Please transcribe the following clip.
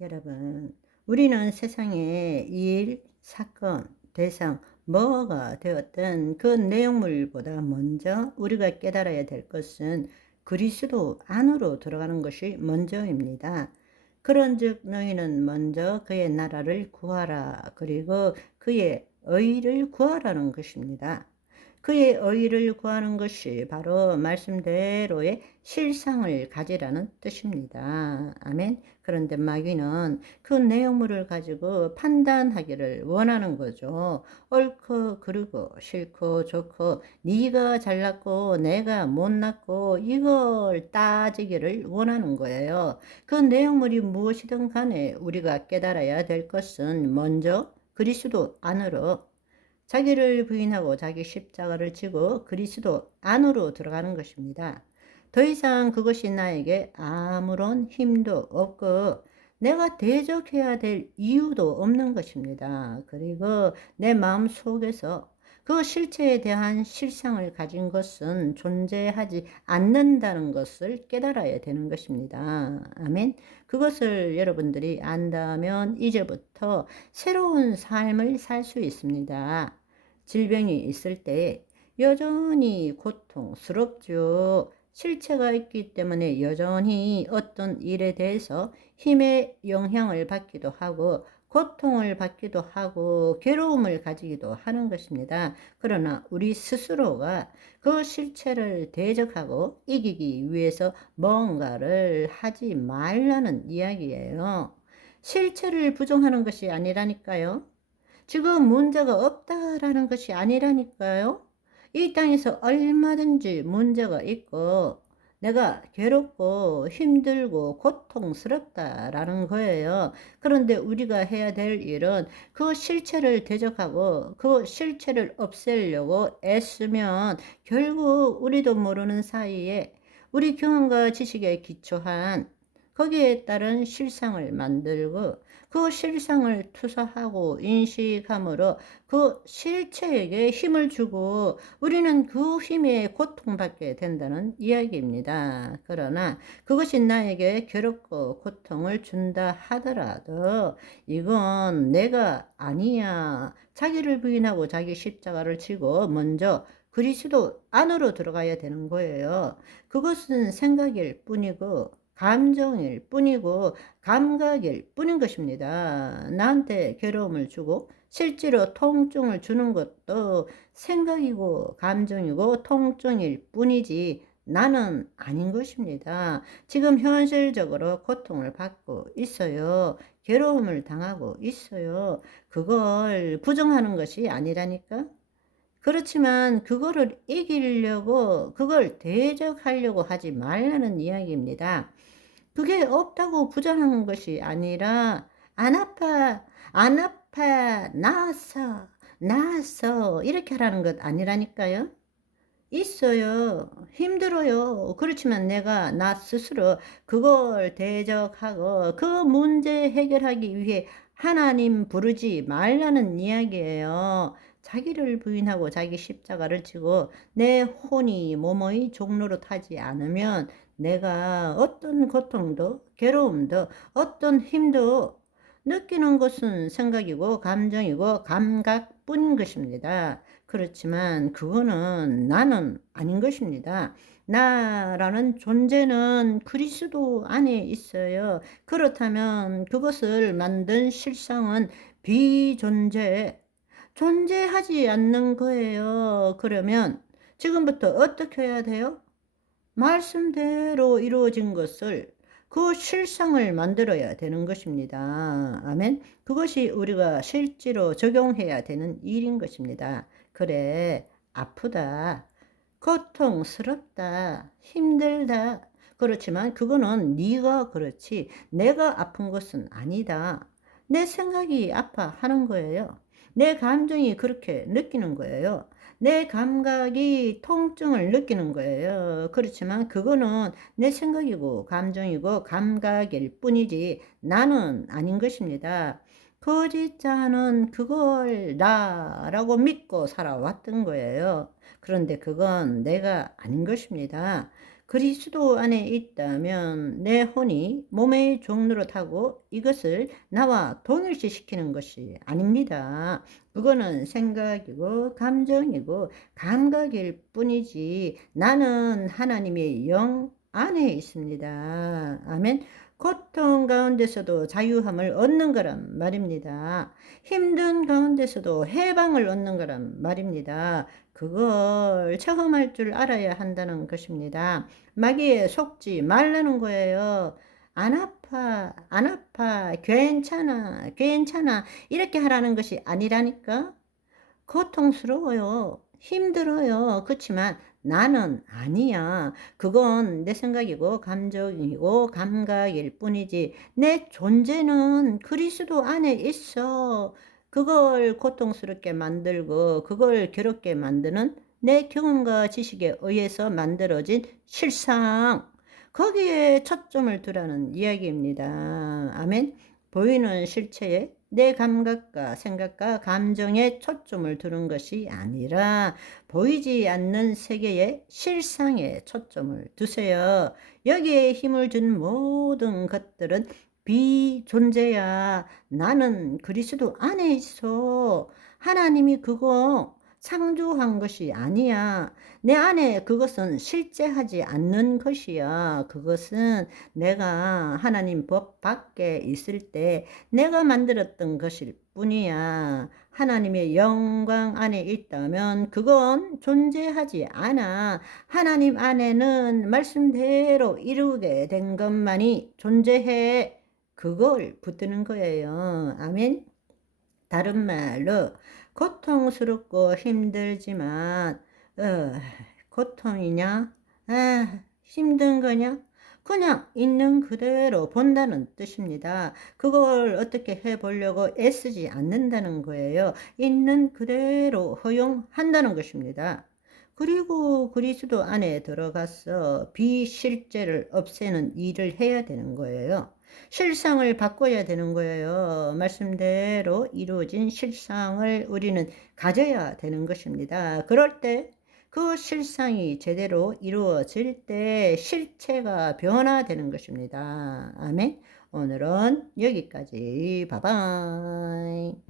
여러분, 우리는 세상의 일, 사건, 대상, 뭐가 되었든 그 내용물보다 먼저 우리가 깨달아야 될 것은 그리스도 안으로 들어가는 것이 먼저입니다. 그런즉 너희는 먼저 그의 나라를 구하라. 그리고 그의 의를 구하라는 것입니다. 그의 의를 구하는 것이 바로 말씀대로의 실상을 가지라는 뜻입니다. 아멘. 그런데 마귀는 그 내용물을 가지고 판단하기를 원하는 거죠. 옳고 그르고 싫고 좋고 네가 잘났고 내가 못났고 이걸 따지기를 원하는 거예요. 그 내용물이 무엇이든 간에 우리가 깨달아야 될 것은 먼저 그리스도 안으로 자기를 부인하고 자기 십자가를 지고 그리스도 안으로 들어가는 것입니다. 더 이상 그것이 나에게 아무런 힘도 없고 내가 대적해야 될 이유도 없는 것입니다. 그리고 내 마음 속에서 그 실체에 대한 실상을 가진 것은 존재하지 않는다는 것을 깨달아야 되는 것입니다. 아멘. 그것을 여러분들이 안다면 이제부터 새로운 삶을 살 수 있습니다. 질병이 있을 때 여전히 고통스럽죠. 실체가 있기 때문에 여전히 어떤 일에 대해서 힘의 영향을 받기도 하고 고통을 받기도 하고 괴로움을 가지기도 하는 것입니다. 그러나 우리 스스로가 그 실체를 대적하고 이기기 위해서 뭔가를 하지 말라는 이야기예요. 실체를 부정하는 것이 아니라니까요. 지금 문제가 없다라는 것이 아니라니까요. 이 땅에서 얼마든지 문제가 있고 내가 괴롭고 힘들고 고통스럽다라는 거예요. 그런데 우리가 해야 될 일은 그 실체를 대적하고 그 실체를 없애려고 애쓰면 결국 우리도 모르는 사이에 우리 경험과 지식에 기초한 거기에 따른 실상을 만들고 그 실상을 투사하고 인식함으로 그 실체에게 힘을 주고 우리는 그 힘에 고통받게 된다는 이야기입니다. 그러나 그것이 나에게 괴롭고 고통을 준다 하더라도 이건 내가 아니야. 자기를 부인하고 자기 십자가를 지고 먼저 그리스도 안으로 들어가야 되는 거예요. 그것은 생각일 뿐이고 감정일 뿐이고 감각일 뿐인 것입니다. 나한테 괴로움을 주고 실제로 통증을 주는 것도 생각이고 감정이고 통증일 뿐이지 나는 아닌 것입니다. 지금 현실적으로 고통을 받고 있어요. 괴로움을 당하고 있어요. 그걸 부정하는 것이 아니라니까. 그렇지만 그거를 이기려고 그걸 대적하려고 하지 말라는 이야기입니다. 그게 없다고 부정하는 것이 아니라 안 아파, 안 아파, 나았어, 나았어 이렇게 하라는 것 아니라니까요. 있어요. 힘들어요. 그렇지만 내가 나 스스로 그걸 대적하고 그 문제 해결하기 위해 하나님 부르지 말라는 이야기예요. 자기를 부인하고 자기 십자가를 지고 내 혼이 몸의 종로로 타지 않으면 내가 어떤 고통도 괴로움도 어떤 힘도 느끼는 것은 생각이고 감정이고 감각뿐인 것입니다. 그렇지만 그거는 나는 아닌 것입니다. 나라는 존재는 그리스도 안에 있어요. 그렇다면 그것을 만든 실상은 비존재, 존재하지 않는 거예요. 그러면 지금부터 어떻게 해야 돼요? 말씀대로 이루어진 것을 그 실상을 만들어야 되는 것입니다. 아멘. 그것이 우리가 실제로 적용해야 되는 일인 것입니다. 그래, 아프다, 고통스럽다, 힘들다. 그렇지만 그거는 네가 그렇지 내가 아픈 것은 아니다. 내 생각이 아파하는 거예요. 내 감정이 그렇게 느끼는 거예요. 내 감각이 통증을 느끼는 거예요. 그렇지만 그거는 내 생각이고 감정이고 감각일 뿐이지 나는 아닌 것입니다. 거짓자는 그걸 나라고 믿고 살아왔던 거예요. 그런데 그건 내가 아닌 것입니다. 그리스도 안에 있다면 내 혼이 몸의 종로로 타고 이것을 나와 동일시시키는 것이 아닙니다. 그거는 생각이고 감정이고 감각일 뿐이지 나는 하나님의 영 안에 있습니다. 아멘. 고통 가운데서도 자유함을 얻는 거란 말입니다. 힘든 가운데서도 해방을 얻는 거란 말입니다. 그걸 체험할 줄 알아야 한다는 것입니다. 마귀에 속지 말라는 거예요. 안 아파, 안 아파, 괜찮아, 괜찮아. 이렇게 하라는 것이 아니라니까. 고통스러워요. 힘들어요. 그렇지만 나는 아니야. 그건 내 생각이고 감정이고 감각일 뿐이지. 내 존재는 그리스도 안에 있어. 그걸 고통스럽게 만들고 그걸 괴롭게 만드는 내 경험과 지식에 의해서 만들어진 실상. 거기에 초점을 두라는 이야기입니다. 아멘. 보이는 실체에 내 감각과 생각과 감정에 초점을 두는 것이 아니라 보이지 않는 세계의 실상에 초점을 두세요. 여기에 힘을 준 모든 것들은 비존재야. 나는 그리스도 안에 있어. 하나님이 그거 창조한 것이 아니야. 내 안에 그것은 실제하지 않는 것이야. 그것은 내가 하나님 법 밖에 있을 때 내가 만들었던 것일 뿐이야. 하나님의 영광 안에 있다면 그건 존재하지 않아. 하나님 안에는 말씀대로 이루게 된 것만이 존재해. 그걸 붙드는 거예요. 아멘. 다른 말로 고통스럽고 힘들지만 고통이냐? 힘든 거냐? 그냥 있는 그대로 본다는 뜻입니다. 그걸 어떻게 해보려고 애쓰지 않는다는 거예요. 있는 그대로 허용한다는 것입니다. 그리고 그리스도 안에 들어가서 비실제를 없애는 일을 해야 되는 거예요. 실상을 바꿔야 되는 거예요. 말씀대로 이루어진 실상을 우리는 가져야 되는 것입니다. 그럴 때 그 실상이 제대로 이루어질 때 실체가 변화되는 것입니다. 아멘. 오늘은 여기까지. 바이바이.